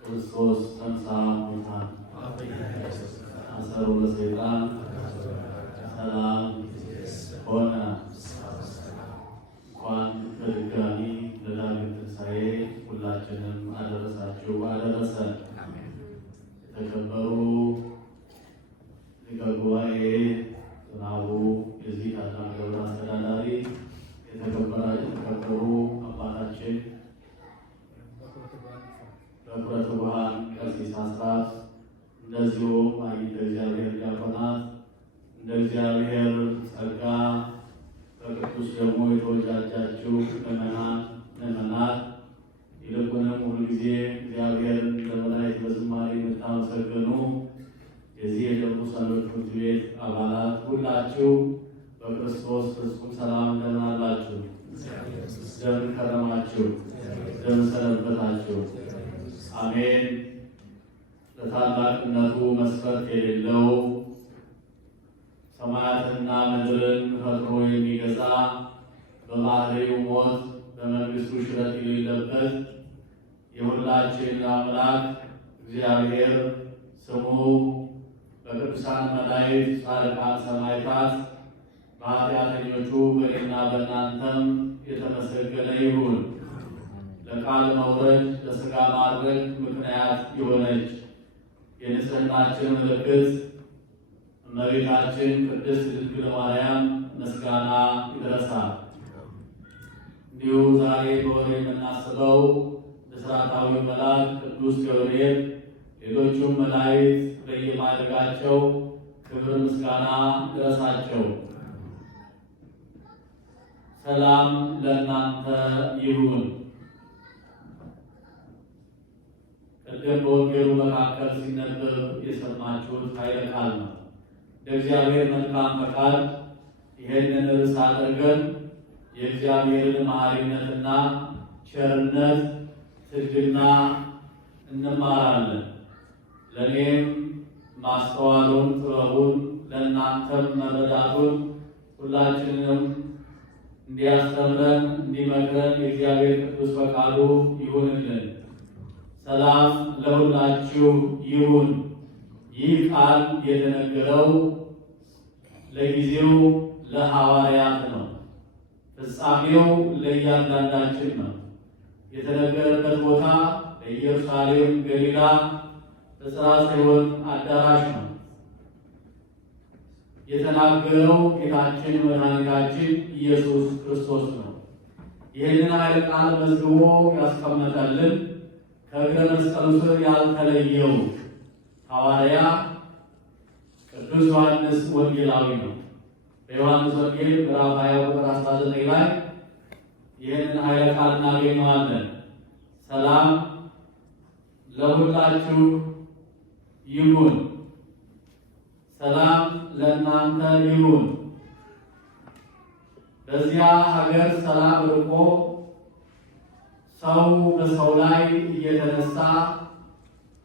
ክርስቶስ ተንሥአ እሙታን አሰሮ ለሰይጣን ሰላም ሆነ። እንኳን በድጋሚ ለዳግም ትንሣኤ ሁላችንም አደረሳችሁ አደረሰን። የተከበሩ ሊቀ ጉባኤ ዝናቡ የዚህ ታላቅ ደብር አስተዳዳሪ፣ የተከበሩ አባታችን በኩረተ ብርሃን ቀሲስ አስራት፣ እንደዚሁም አይንተ እግዚአብሔር ዲያቆናት፣ እንደ እግዚአብሔር ጸጋ በቅዱስ ደግሞ የተወጃጃችሁ ምዕመናት፣ ይልቁንም ሁሉ ጊዜ እግዚአብሔርን በመላእክት በዝማሬ የምታመሰግኑ የዚህ የደብሩ ሰንበት ትምህርት ቤት አባላት ሁላችሁ በክርስቶስ ፍጹም ሰላም እንደምን አላችሁ? እንደምን ከረማችሁ? እንደምን ሰነበታችሁ? አሜን። ለታላቅነቱ መስፈርት የሌለው ሰማያትና ምድርን ፈጥሮ የሚገዛ በባህሪው ሞት በመንግስቱ ሽረት የሌለበት የሁላችን አምላክ እግዚአብሔር ስሙ በቅዱሳን መላእክት፣ ጻድቃን፣ ሰማዕታት በኃጢአተኞቹ በእኔና በእናንተም የተመሰገነ ይሁን። ለቃል መውረድ ለሥጋ ማድረግ ምክንያት የሆነች የንጽሕናችን ምልክት እመቤታችን ቅድስት ድንግል ማርያም ምስጋና ይድረሳል። እንዲሁ ዛሬ በወር የምናስበው ብስራታዊ መልአክ ቅዱስ ገብርኤል፣ ሌሎቹም መላእክት በየማዕረጋቸው ክብር ምስጋና ይድረሳቸው። ሰላም ለእናንተ ይሁን። ቅድም በወንጌሉ መካከል ሲነበብ የሰማችሁት ኃይለ ቃል ነው። ለእግዚአብሔር መልካም ፈቃድ ይሄንን ርዕስ አድርገን የእግዚአብሔርን መሐሪነትና ቸርነት ትሕትና እንማራለን። ለእኔም ማስተዋሉን ጥበቡን ለእናንተም መረዳቱን ሁላችንም እንዲያስተምረን እንዲመክረን የእግዚአብሔር ቅዱስ ፈቃዱ ይሁንልን። ሰላም ለሁላችሁ ይሁን። ይህ ቃል የተነገረው ለጊዜው ለሐዋርያት ነው። ፍጻሜው ለእያንዳንዳችን ነው። የተነገረበት ቦታ ለኢየሩሳሌም ገሊላ በጽርሐ ጽዮን አዳራሽ ነው። የተናገረው ጌታችን መድኃኒታችን ኢየሱስ ክርስቶስ ነው። ይህንን ኃይለ ቃል መዝግቦ ያስቀመጠልን ከእግረ መስቀሉ ስር ያልተለየው ሐዋርያ ቅዱስ ዮሐንስ ወንጌላዊ ነው። በዮሐንስ ወንጌል ምዕራፍ 20 ቁጥር 19 ላይ ይህንን ኃይለ ቃል እናገኘዋለን። ሰላም ለሁላችሁ ይሁን፣ ሰላም ለእናንተ ይሁን። በዚያ ሀገር ሰላም ርቆ ሰው በሰው ላይ እየተነሳ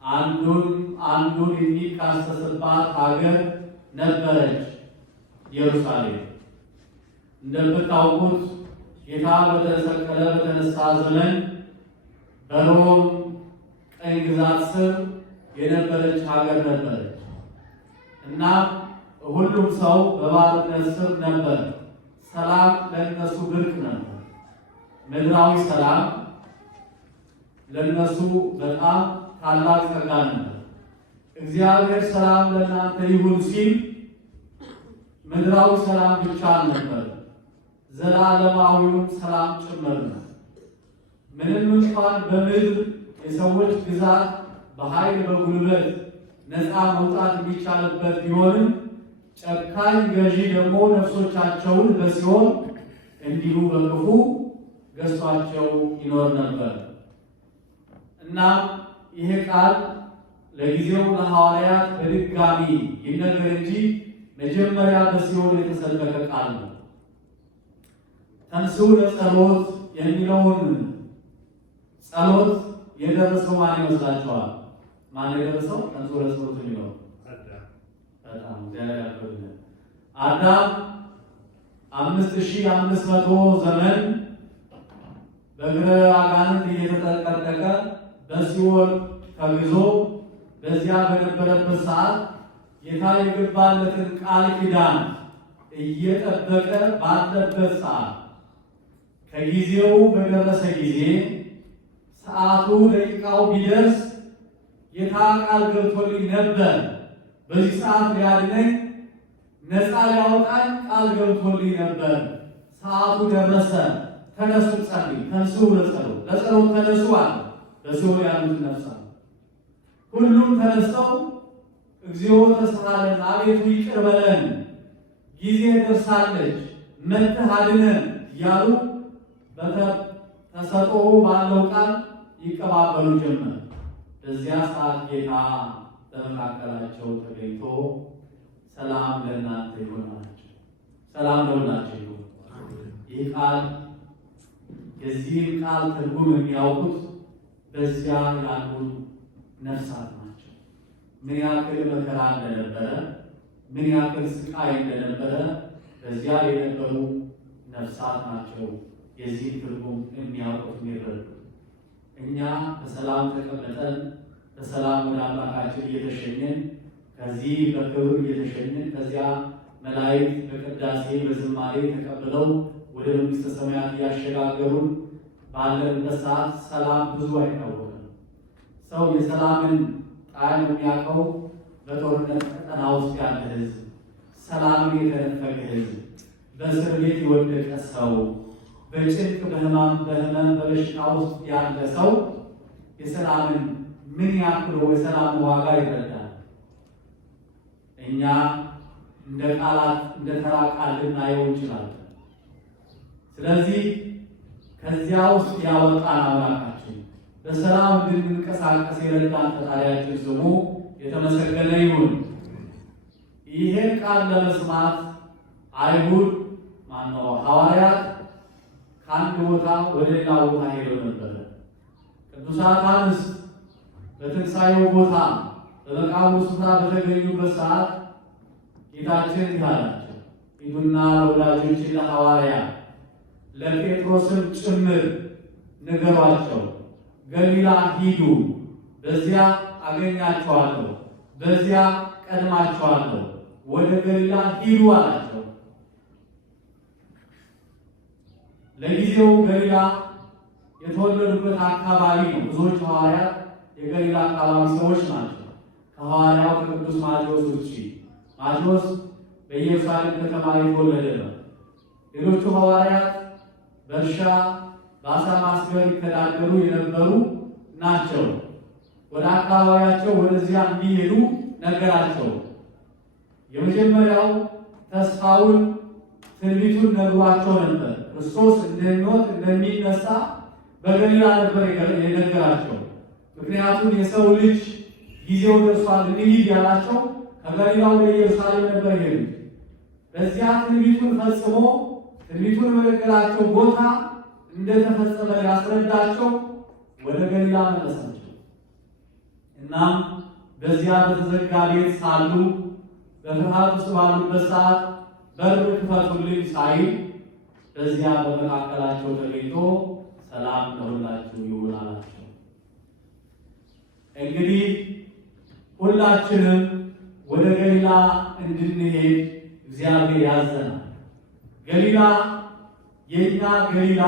አንዱን የሚካሰስባት ሀገር ነበረች ኢየሩሳሌም። እንደምታውቁት ጌታ በተሰቀለ በተነሳ ዘመን በሮም ቀኝ ግዛት ስር የነበረች ሀገር ነበረች እና ሁሉም ሰው በባርነት ስር ነበር። ሰላም ለእነሱ ብርቅ ነበር። ምድራዊ ሰላም ለእነሱ በጣም ታላቅ ጸጋ ነበር። እግዚአብሔር ሰላም ለእናንተ ይሁን ሲል ምድራዊ ሰላም ብቻ አልነበር፣ ዘላለማዊውን ሰላም ጭምር ነው። ምንም እንኳን በምድር የሰዎች ግዛት በኃይል በጉልበት ነፃ መውጣት የሚቻልበት ቢሆንም ጨካኝ ገዢ ደግሞ ነፍሶቻቸውን በሲኦል እንዲሁ በክፉ ገዝቷቸው ይኖር ነበር እና ይሄ ቃል ለጊዜው ለሐዋርያት በድጋሚ ይነገር እንጂ መጀመሪያ በሲኦል የተሰበከ ቃል ነው። ተንሥኡ ለጸሎት የሚለውን ጸሎት የደረሰው ማን ይመስላችኋል? ማን የደረሰው ተንሥኡ ለጸሎት የሚለው? በጣም እግዚአብሔር ያክብርልን። አዳም 5500 ዘመን በእግረ አጋንንት እየተጠቀጠቀ በሲኦል ተግዞ በዚያ በነበረበት ሰዓት ጌታ የገባለትን ቃል ኪዳን እየጠበቀ ባለበት ሰዓት ከጊዜው በደረሰ ጊዜ ሰዓቱ ደቂቃው ቢደርስ ጌታ ቃል ገብቶልኝ ነበር፣ በዚህ ሰዓት ሊያድነኝ ነፃ ሊያወጣኝ ቃል ገብቶልኝ ነበር፣ ሰዓቱ ደረሰ፣ ተነሱ ጸልይ፣ ተነሱ ለጸሎት ተነሱ አለ። በሲኦል ያሉት ነፍሳት ሁሉም ተነስተው እግዚኦ ተሳሃለን፣ አቤቱ ይቅር በለን፣ ጊዜ ደርሳለች፣ መጥተህ አድነን እያሉ ተሰጥኦ ባለው ቃል ይቀባበሉ ጀመር። በዚያ ሰዓት ጌታ በመካከላቸው ተገኝቶ ሰላም ለእናንተ ይሆናችሁ፣ ሰላም ለሁላችሁ ይሁን። ይህ ቃል የዚህን ቃል ትርጉም የሚያውቁት በዚያ ያሉ ነፍሳት ናቸው። ምን ያክል መከራ እንደነበረ፣ ምን ያክል ስቃይ እንደነበረ በዚያ የነበሩ ነፍሳት ናቸው የዚህ ትርጉም የሚያውቁት የሚረዱ። እኛ በሰላም ተቀምጠን በሰላም ወደ አምላካችን እየተሸኘን ከዚህ በክብር እየተሸኘን ከዚያ መላእክት በቅዳሴ በዝማሬ ተቀብለው ወደ መንግሥተ ሰማያት እያሸጋገሩን ባለንበት ሰዓት ሰላም ብዙ አይታወቅም። ሰው የሰላምን ጣዕም የሚያውቀው በጦርነት ቀጠና ውስጥ ያለ ሕዝብ፣ ሰላምን የተነፈገ ሕዝብ፣ በእስር ቤት የወደቀ ሰው፣ በጭንቅ በህመም በበሽታ ውስጥ ያለ ሰው የሰላምን ምን ያክል የሰላምን ዋጋ ይረዳል። እኛ እንደ ቃላት እንደ ተራ ቃል ልናየው እንችላለን። ስለዚህ ከዚያ ውስጥ ያወጣን አምላካችን በሰላም እንድንንቀሳቀስ የረዳን ፈጣሪያችን ስሙ የተመሰገነ ይሁን። ይሄን ቃል ለመስማት አይሁድ ሐዋርያት ከአንድ ቦታ ወደ ሌላ ቦታ ሄደው ነበረ። ቅዱሳት አንስት በትንሣኤው ቦታ በመቃብሩ ስፍራ በተገኙበት ሰዓት ጌታችን እንዲህ አላቸው፣ ሂዱና ለወዳጆቼ ለሐዋርያት ለጴጥሮስም ጭምር ንገሯቸው፣ ገሊላ ሂዱ፣ በዚያ አገኛቸዋለሁ፣ በዚያ ቀድማቸዋለሁ፣ ወደ ገሊላ ሂዱ አላቸው። ለጊዜው ገሊላ የተወለዱበት አካባቢ ነው። ብዙዎች ሐዋርያት የገሊላ አካባቢ ሰዎች ናቸው። ከሐዋርያው ከቅዱስ ማቴዎስ ውጪ፣ ማቴዎስ በኢየሩሳሌም ከተማ የተወለደ ነው። ሌሎቹ ሐዋርያት በእርሻ በአሳ ማስገር ይተዳደሩ የነበሩ ናቸው። ወደ አካባቢያቸው ወደዚያ እንዲሄዱ ነገራቸው። የመጀመሪያው ተስፋውን ትንቢቱን ነግሯቸው ነበር። ክርስቶስ እንደሚሞት እንደሚነሳ በገሊላ ነበር የነገራቸው። ምክንያቱም የሰው ልጅ ጊዜው ደርሷል እንሂድ ያላቸው ከገሊላ ወደ ኢየሩሳሌም ነበር የሄዱት። በዚያ ትንቢቱን ፈጽሞ ትንቢቱን በነገራቸው ቦታ እንደተፈጸመ ያስረዳቸው ወደ ገሊላ መለሳቸው። እናም በዚያ በተዘጋ ቤት ሳሉ በፍርሃት ውስጥ ባሉበት ሰዓት በር ክፈቱልኝ ሳይል በዚያ በመካከላቸው ተገኝቶ ሰላም ለሁላችሁ ይሁን አላቸው። እንግዲህ ሁላችንም ወደ ገሊላ እንድንሄድ እግዚአብሔር ያዘናል። ገሊላ የኛ ገሊላ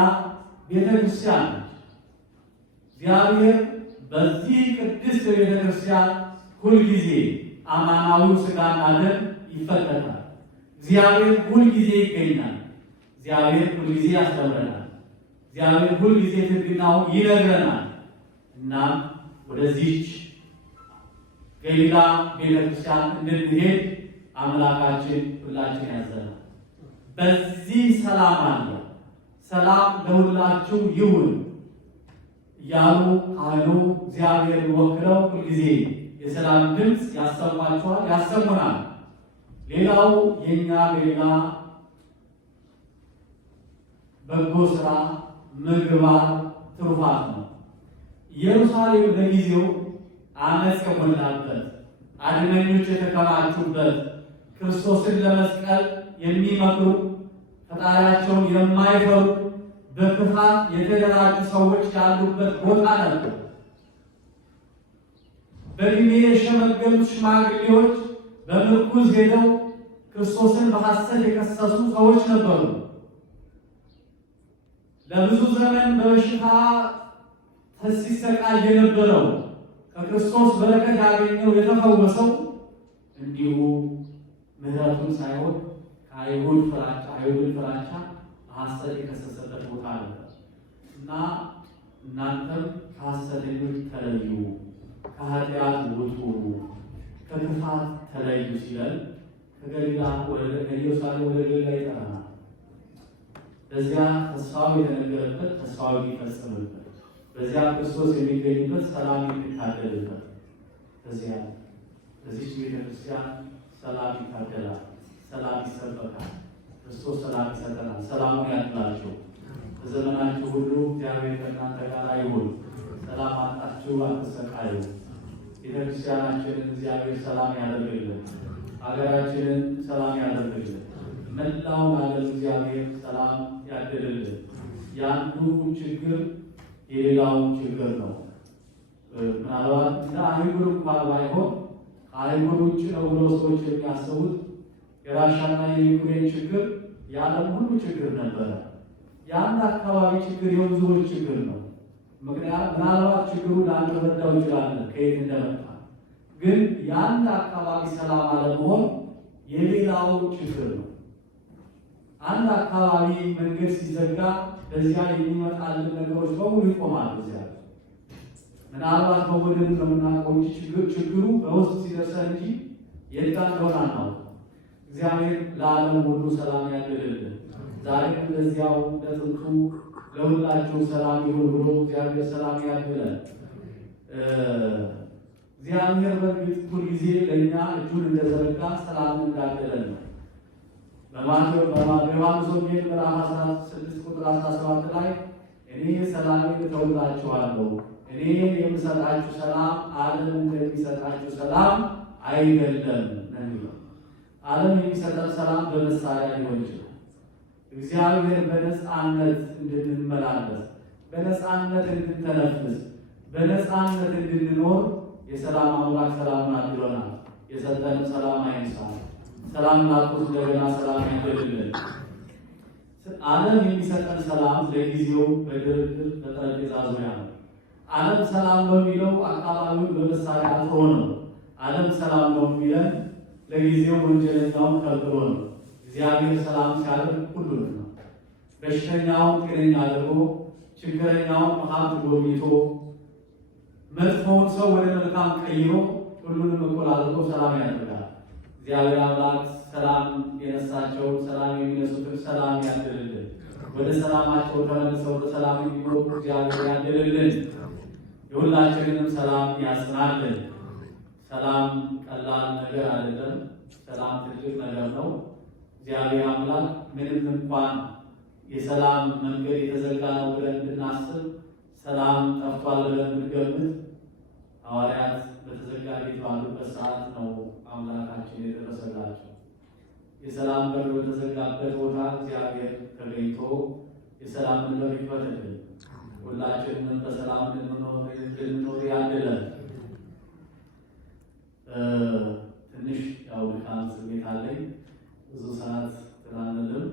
ቤተ ክርስቲያን ነች። እግዚአብሔር በዚህ ቅድስት ቤተ ክርስቲያን ሁልጊዜ አማናዊው ሥጋና ደም ይፈተታል። እግዚአብሔር ሁልጊዜ ይገኛል። እግዚአብሔር ሁልጊዜ ያስተምረናል። እግዚአብሔር ሁልጊዜ ትርጉሙን ይነግረናል። እናም ወደዚች ገሊላ ቤተክርስቲያን እንድንሄድ አምላካችን ሁላችን ያዘናል። በዚህ ሰላም አለ፣ ሰላም ለሁላችሁ ይሁን እያሉ ካህኑ እግዚአብሔርን ወክለው ሁልጊዜ የሰላም ድምፅ ያሰማቸዋል፣ ያሰሙናል። ሌላው የኛ ገሊላ በጎ ስራ፣ ምግባር፣ ትሩፋት ነው። ኢየሩሳሌም ለጊዜው አመፅ የሞላበት፣ አድመኞች የተከማቹበት፣ ክርስቶስን ለመስቀል የሚመክሩ ፈጣሪያቸውን የማይፈሩ በክፋት የተደራጁ ሰዎች ያሉበት ቦታ ነበር። በዕድሜ የሸመገሉት ሽማግሌዎች በምርኩዝ ሄደው ክርስቶስን በሐሰት የከሰሱ ሰዎች ነበሩ። ለብዙ ዘመን በበሽታ ሲሰቃይ የነበረው ከክርስቶስ በረከት ያገኘው የተፈወሰው እንዲሁ ምሕረቱን ሳይሆን ከአይሁድን ፍራቻ በሐሰት የከሰሰበት ቦታ ነበር እና እናንተም ከሐሰተኞች ተለዩ፣ ከኃጢአት ውጡ፣ ከክፋት ተለዩ ሲለን ከኢየሩሳሌም ወደ ገሊላ ይጠራናል። በዚያ ተስፋው የተነገረበት ተስፋው የሚፈጸምበት በዚያ ክርስቶስ የሚገኝበት ሰላም የሚታደልበት በዚች ቤተክርስቲያን ሰላም ይታደላል፣ ሰላም ይሰበካል። ክርስቶስ ሰላም ይሰጠናል። ሰላሙን ያድላችሁ። በዘመናችሁ ሁሉ እግዚአብሔር ከእናንተ ጋር ይሁን። ሰላም አጣችሁ አትሰቃዩ። ቤተክርስቲያናችንን እግዚአብሔር ሰላም ያደርግልን። ሀገራችንን ሰላም ያደርግልን። መላውን ዓለም እግዚአብሔር ሰላም ያድልልን። የአንዱ ችግር የሌላውን ችግር ነው። ምናልባት እንደ አይጉር እንኳን ባይሆን ከአይጉር ውጭ ነው ብሎ ሰዎች የሚያስቡት የራሻና የዩክሬን ችግር የዓለም ሁሉ ችግር ነበረ። የአንድ አካባቢ ችግር የብዙዎች ችግር ነው። ምናልባት ችግሩ ላንረዳው እንችላለን ከየት እንደመጣ፣ ግን የአንድ አካባቢ ሰላም አለመሆን የሌላው ችግር ነው። አንድ አካባቢ መንገድ ሲዘጋ በዚያ የሚመጣልን ነገሮች በሙሉ ይቆማሉ። እዚያ ምናልባት በወደን በምናውቀው እንጂ ችግሩ በውስጥ ሲደርሰን እንጂ የት እንደሆነ አናውቅም። እግዚአብሔር ለዓለም ሁሉ ሰላም ያድልልን። ዛሬም እንደዚያው ለጥንቱ ለሁላችሁ ሰላም ይሁን ብሎ እግዚአብሔር ሰላም ያድለን። እግዚአብሔር በእርግጥ ሁልጊዜ ለእኛ እጁን እንደዘረጋ ሰላም እንዳደለን ነው። በዮሐንስ ወንጌል ምዕራፍ 16 ቁጥር 17 ላይ እኔ ሰላሜን እተውላችኋለሁ፣ እኔ የምሰጣችሁ ሰላም ዓለም እንደሚሰጣችሁ ሰላም አይደለም ነው የሚለው። ዓለም የሚሰጠን ሰላም በመሳሪያ ሊሆን ይችላል። እግዚአብሔር በነፃነት እንድንመላለስ፣ በነፃነት እንድንተነፍስ፣ በነፃነት እንድንኖር የሰላም አምላክ ሰላምን አድሎናል። የሰጠንም ሰላም አይንሳል። ሰላም ላጡት እንደገና ሰላም ያደርግልን። ዓለም የሚሰጠን ሰላም ለጊዜው በድርድር በጠረጴዛ ዙሪያ ነው። ዓለም ሰላም ነው የሚለው አካባቢውን በመሳሪያ አጥሮ ነው። ዓለም ሰላም ነው የሚለን ለጊዜው ወንጀለኛውን ከልክሎ ነው። እግዚአብሔር ሰላም ሲያደርግ ሁሉንም ነው። በሽተኛውን ጤነኛ አድርጎ፣ ችግረኛውን በሀብት ጎብኝቶ፣ መጥፎውን ሰው ወደ መልካም ቀይሮ ሁሉንም እኩል አድርጎ ሰላም ያደርጋል። እግዚአብሔር አምላክ ሰላም የነሳቸው ሰላም የሚነሱትን ሰላም ያድልልን። ወደ ሰላማቸው ተመልሰው በሰላም የሚኖሩ እግዚአብሔር ያድልልን። የሁላችንንም ሰላም ያጽናልን። ሰላም ቀላል ነገር አይደለም። ሰላም ትልቅ ነገር ነው። እግዚአብሔር አምላክ ምንም እንኳን የሰላም መንገድ የተዘጋ ነው ብለን ብናስብ፣ ሰላም ጠፍቷል ብለን ብንገምት፣ ሐዋርያት በተዘጋ ቤት ባሉበት ሰዓት ነው አምላካችን የደረሰላቸው። የሰላም በር በተዘጋበት ቦታ እግዚአብሔር ተገኝቶ የሰላምን በር ይክፈትልን። ሁላችንም በሰላም እንድንኖር ያድለን። ትንሽ ያው ድካም ስሜት አለኝ። ብዙ ሰዓት ትላንልም።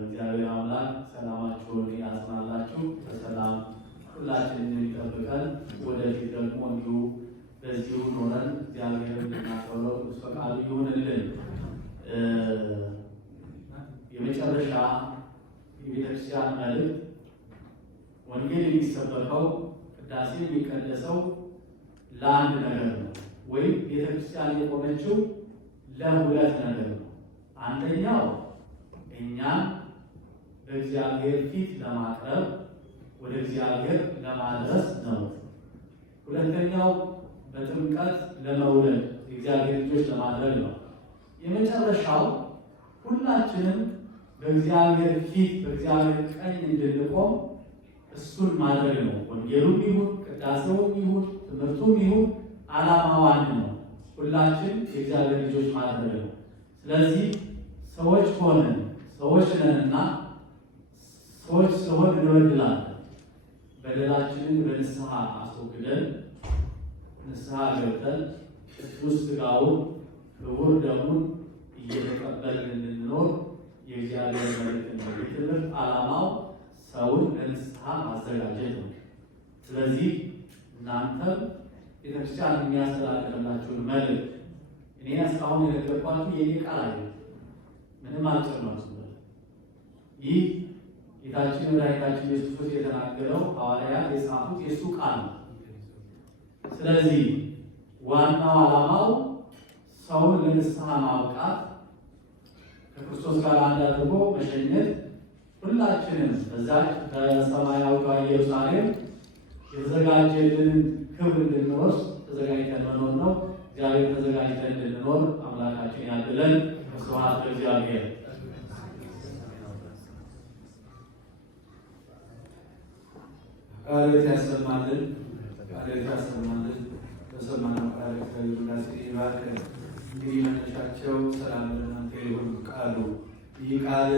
እግዚአብሔር አምላክ ሰላማችሁን ያጽናላችሁ፣ በሰላም ሁላችንን ይጠብቀን። ወደፊት ደግሞ እንዲሁ በዚሁ ኖረን እግዚአብሔር እንድናከብረው ፈቃዱ ይሁንልን። የመጨረሻ የቤተክርስቲያን መልእክት ወንጌል የሚሰበከው ቅዳሴ የሚቀደሰው ለአንድ ነገር ነው፣ ወይም ቤተክርስቲያን የቆመችው ለሁለት ነገር ነው። አንደኛው እኛን በእግዚአብሔር ፊት ለማቅረብ ወደ እግዚአብሔር ለማድረስ ነው። ሁለተኛው በጥምቀት ለመውለድ የእግዚአብሔር ልጆች ለማድረግ ነው። የመጨረሻው ሁላችንም በእግዚአብሔር ፊት በእግዚአብሔር ቀኝ እንድንቆም እሱን ማድረግ ነው። ወንጌሉም ይሁን ቅዳሴውም ይሁን ትምህርቱም ይሁን ዓላማው አንድ ነው። ሁላችን የእግዚአብሔር ልጆች ማለት ነው። ስለዚህ ሰዎች ሆነን ሰዎች ነንና ሰዎች ስለሆን እንበድላለን። በደላችንን በንስሐ አስወግደን ንስሐ ገብተን ቅዱስ ሥጋውን ክቡር ደሙን እየተቀበልን እንድንኖር የእግዚአብሔር መልእክት ነው። የትምህርት ዓላማው ሰውን ለንስሐ ማዘጋጀት ነው። ስለዚህ እናንተም ቤተክርስቲያን የሚያስተላልፍላችሁን መልእክት እኔ እስካሁን የነገርኳችሁ የኔ ቃል አይደለም፣ ምንም አልጨመርኩም። ይህ ጌታችን መድኃኒታችን ኢየሱስ ክርስቶስ የተናገረው ሐዋርያት የጻፉት የእሱ ቃል ነው። ስለዚህ ዋናው ዓላማው ሰውን ለንስሐ ማብቃት፣ ከክርስቶስ ጋር አንድ አድርጎ መሸኘት፣ ሁላችንም በዛች በሰማያዊቷ ኢየሩሳሌም የተዘጋጀልንን ክብር እንድንወርስ ተዘጋጅተን መኖር ነው። እግዚአብሔር ተዘጋጅተን እንድንኖር አምላካችን ያድለን። ስብሐት ለእግዚአብሔር። ቃልት ያሰማልን፣ ቃልት ያሰማልን። በሰማነው ቃል ከልጅነት ይባርክ። እንግዲህ መነሻቸው ሰላም ለእናንተ ይሁን። ቃሉ ይህ ቃል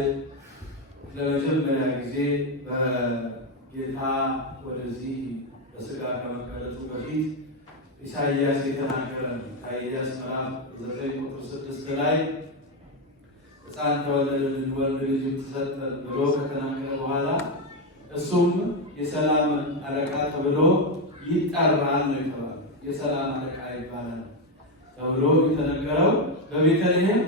ለመጀመሪያ ጊዜ በጌታ ወደዚህ በሥጋ ከመገለጡ በፊት ኢሳይያስ የተናገረ ኢሳይያስ ምዕራፍ 9:6 ላይ ሕፃን ተወለደልን ወንድ ልጅም ተሰጠን ብሎ ከተናገረ በኋላ እሱም የሰላም አለቃ ተብሎ ይጠራል ነው የተባለው። የሰላም አለቃ ይባላል ተብሎ የተነገረው በቤተልሔም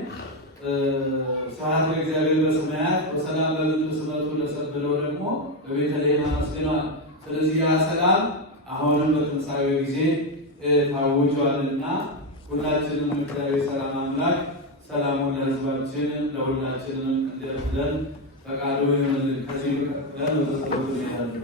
ስብሐት ለእግዚአብሔር በሰማያት ወሰላም በምድር ስምረቱ ለሰብእ ብለው ደግሞ በቤተልሔም አመስግነዋል። ስለዚህ ያ ሰላም አሁንም በትንሣኤው ጊዜ ታውጇልና ሁላችንም እግዚአብሔር ሰላም አምላክ ሰላሙን ለሕዝባችን ለሁላችንም እንዲያድለን ፈቃዱ ይሁንልን። ከዚህ ቀጥለን ወደ ጸሎት እንሄዳለን።